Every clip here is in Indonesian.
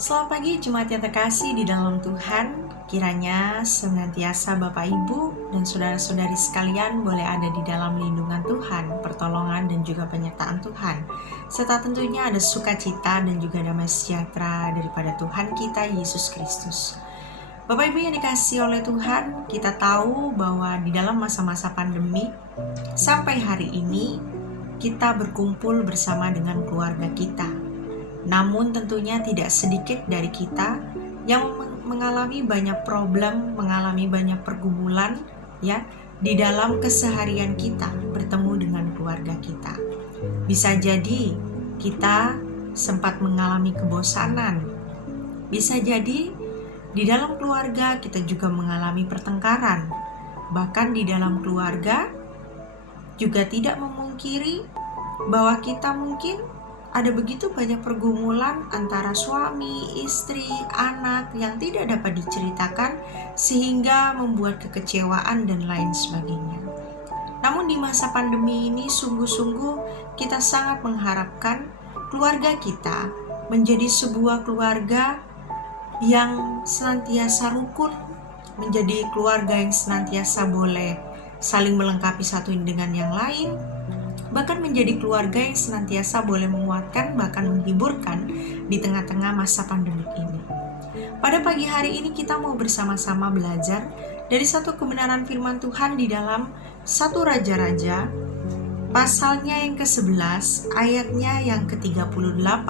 Selamat pagi jemaat yang terkasih di dalam Tuhan. Kiranya senantiasa Bapak Ibu dan saudara-saudari sekalian boleh ada di dalam lindungan Tuhan, pertolongan dan juga penyertaan Tuhan. Serta tentunya ada sukacita dan juga damai sejahtera daripada Tuhan kita Yesus Kristus. Bapak Ibu yang dikasihi oleh Tuhan, kita tahu bahwa di dalam masa-masa pandemi sampai hari ini kita berkumpul bersama dengan keluarga kita. Namun tentunya tidak sedikit dari kita yang mengalami banyak problem, mengalami banyak pergumulan ya di dalam keseharian kita bertemu dengan keluarga kita. Bisa jadi kita sempat mengalami kebosanan. Bisa jadi di dalam keluarga kita juga mengalami pertengkaran. Bahkan di dalam keluarga juga tidak memungkiri bahwa kita mungkin ada begitu banyak pergumulan antara suami, istri, anak yang tidak dapat diceritakan sehingga membuat kekecewaan dan lain sebagainya. Namun di masa pandemi ini sungguh-sungguh kita sangat mengharapkan keluarga kita menjadi sebuah keluarga yang senantiasa rukun, menjadi keluarga yang senantiasa boleh saling melengkapi satu dengan yang lain, bahkan menjadi keluarga yang senantiasa boleh menguatkan bahkan menghiburkan di tengah-tengah masa pandemik ini. Pada pagi hari ini kita mau bersama-sama belajar dari satu kebenaran firman Tuhan di dalam 1 Raja-Raja pasalnya yang ke-11 ayatnya yang ke-38.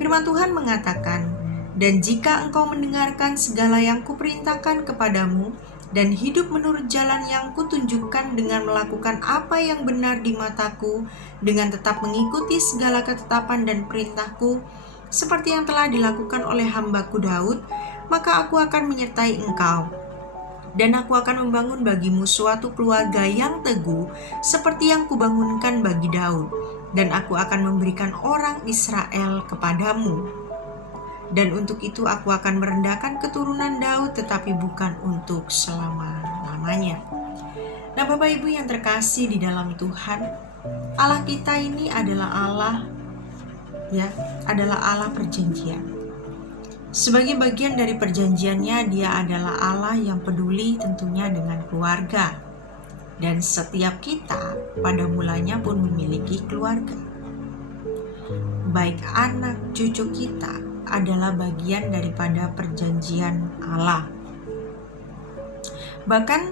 Firman Tuhan mengatakan, "Dan jika engkau mendengarkan segala yang kuperintahkan kepadamu dan hidup menurut jalan yang kutunjukkan dengan melakukan apa yang benar di mataku, dengan tetap mengikuti segala ketetapan dan perintahku, seperti yang telah dilakukan oleh hambaku Daud, maka aku akan menyertai engkau. Dan aku akan membangun bagimu suatu keluarga yang teguh, seperti yang kubangunkan bagi Daud. Dan aku akan memberikan orang Israel kepadamu. Dan untuk itu aku akan merendahkan keturunan Daud, tetapi bukan untuk selama-lamanya." Nah, Bapak Ibu yang terkasih di dalam Tuhan, Allah kita ini adalah Allah perjanjian. Sebagai bagian dari perjanjiannya, Dia adalah Allah yang peduli tentunya dengan keluarga. Dan setiap kita pada mulanya pun memiliki keluarga. Baik anak cucu kita adalah bagian daripada perjanjian Allah. Bahkan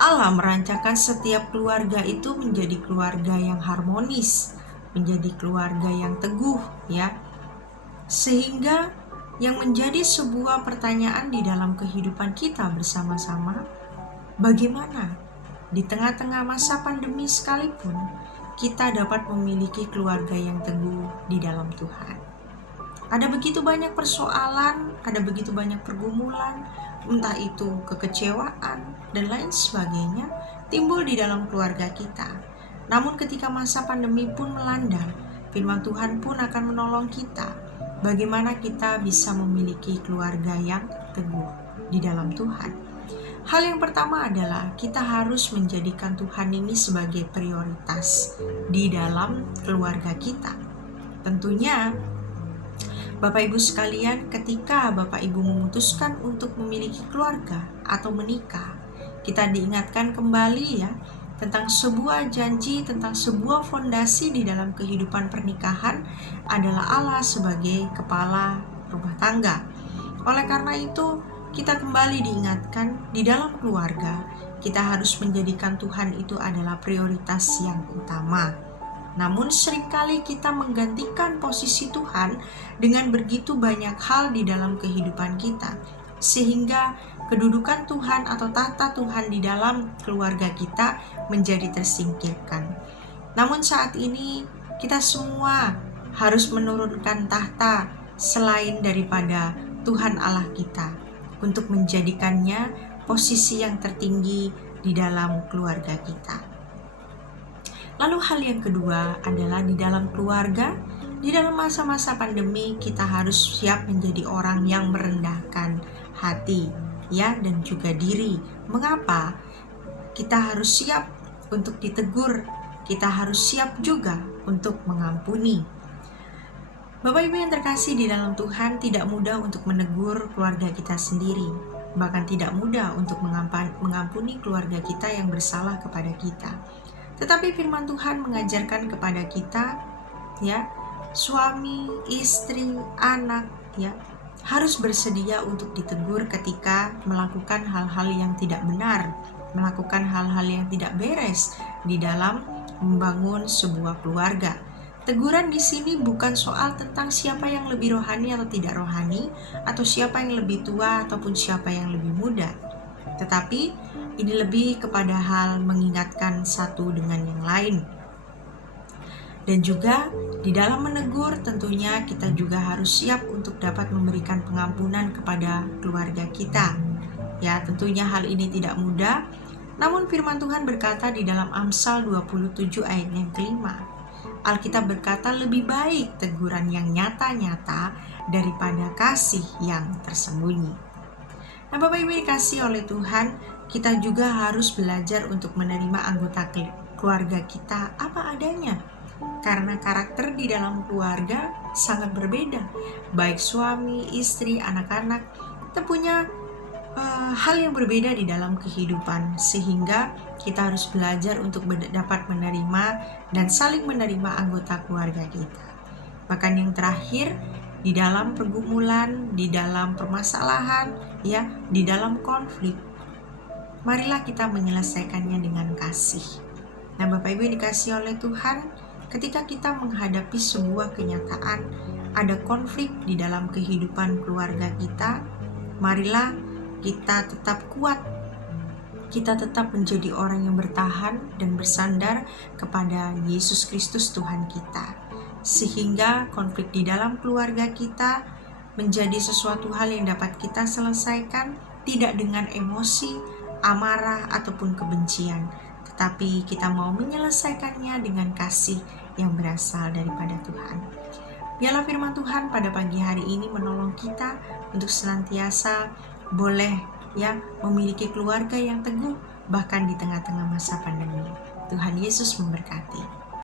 Allah merancangkan setiap keluarga itu menjadi keluarga yang harmonis, menjadi keluarga yang teguh ya. Sehingga yang menjadi sebuah pertanyaan di dalam kehidupan kita bersama-sama, bagaimana di tengah-tengah masa pandemi sekalipun kita dapat memiliki keluarga yang teguh di dalam Tuhan. Ada begitu banyak persoalan, ada begitu banyak pergumulan, entah itu kekecewaan dan lain sebagainya timbul di dalam keluarga kita. Namun ketika masa pandemi pun melanda, firman Tuhan pun akan menolong kita. Bagaimana kita bisa memiliki keluarga yang teguh di dalam Tuhan. Hal yang pertama adalah kita harus menjadikan Tuhan ini sebagai prioritas di dalam keluarga kita. Tentunya Bapak Ibu sekalian, ketika Bapak Ibu memutuskan untuk memiliki keluarga atau menikah, kita diingatkan kembali ya tentang sebuah janji, tentang sebuah fondasi di dalam kehidupan pernikahan adalah Allah sebagai kepala rumah tangga. Oleh karena itu, kita kembali diingatkan di dalam keluarga, kita harus menjadikan Tuhan itu adalah prioritas yang utama. Namun seringkali kita menggantikan posisi Tuhan dengan begitu banyak hal di dalam kehidupan kita, sehingga kedudukan Tuhan atau tahta Tuhan di dalam keluarga kita menjadi tersingkirkan. Namun saat ini kita semua harus menurunkan tahta selain daripada Tuhan Allah kita, untuk menjadikannya posisi yang tertinggi di dalam keluarga kita. Lalu hal yang kedua adalah di dalam keluarga, di dalam masa-masa pandemi kita harus siap menjadi orang yang merendahkan hati ya dan juga diri. Mengapa? Kita harus siap untuk ditegur, kita harus siap juga untuk mengampuni. Bapak Ibu yang terkasih di dalam Tuhan, tidak mudah untuk menegur keluarga kita sendiri, bahkan tidak mudah untuk mengampuni keluarga kita yang bersalah kepada kita. Tetapi firman Tuhan mengajarkan kepada kita, ya, suami, istri, anak, ya, harus bersedia untuk ditegur ketika melakukan hal-hal yang tidak benar, melakukan hal-hal yang tidak beres di dalam membangun sebuah keluarga. Teguran di sini bukan soal tentang siapa yang lebih rohani atau tidak rohani, atau siapa yang lebih tua ataupun siapa yang lebih muda. Tetapi ini lebih kepada hal mengingatkan satu dengan yang lain. Dan juga di dalam menegur tentunya kita juga harus siap untuk dapat memberikan pengampunan kepada keluarga kita. Ya, tentunya hal ini tidak mudah. Namun firman Tuhan berkata di dalam Amsal 27 ayat yang kelima, Alkitab berkata lebih baik teguran yang nyata-nyata daripada kasih yang tersembunyi. Nah, Bapak Ibu dikasih oleh Tuhan, kita juga harus belajar untuk menerima anggota keluarga kita apa adanya. Karena karakter di dalam keluarga sangat berbeda. Baik suami, istri, anak-anak, kita punya hal yang berbeda di dalam kehidupan, sehingga kita harus belajar untuk dapat menerima dan saling menerima anggota keluarga kita. Bahkan yang terakhir, di dalam pergumulan, di dalam permasalahan, ya, di dalam konflik, marilah kita menyelesaikannya dengan kasih. Nah, Bapak Ibu dikasih oleh Tuhan, ketika kita menghadapi sebuah kenyataan, ada konflik di dalam kehidupan keluarga kita, marilah kita tetap kuat, kita tetap menjadi orang yang bertahan dan bersandar kepada Yesus Kristus Tuhan kita, sehingga konflik di dalam keluarga kita menjadi sesuatu hal yang dapat kita selesaikan tidak dengan emosi, amarah, ataupun kebencian, tetapi kita mau menyelesaikannya dengan kasih yang berasal daripada Tuhan. Biarlah firman Tuhan pada pagi hari ini menolong kita untuk senantiasa boleh, ya, memiliki keluarga yang teguh bahkan di tengah-tengah masa pandemi. Tuhan Yesus memberkati.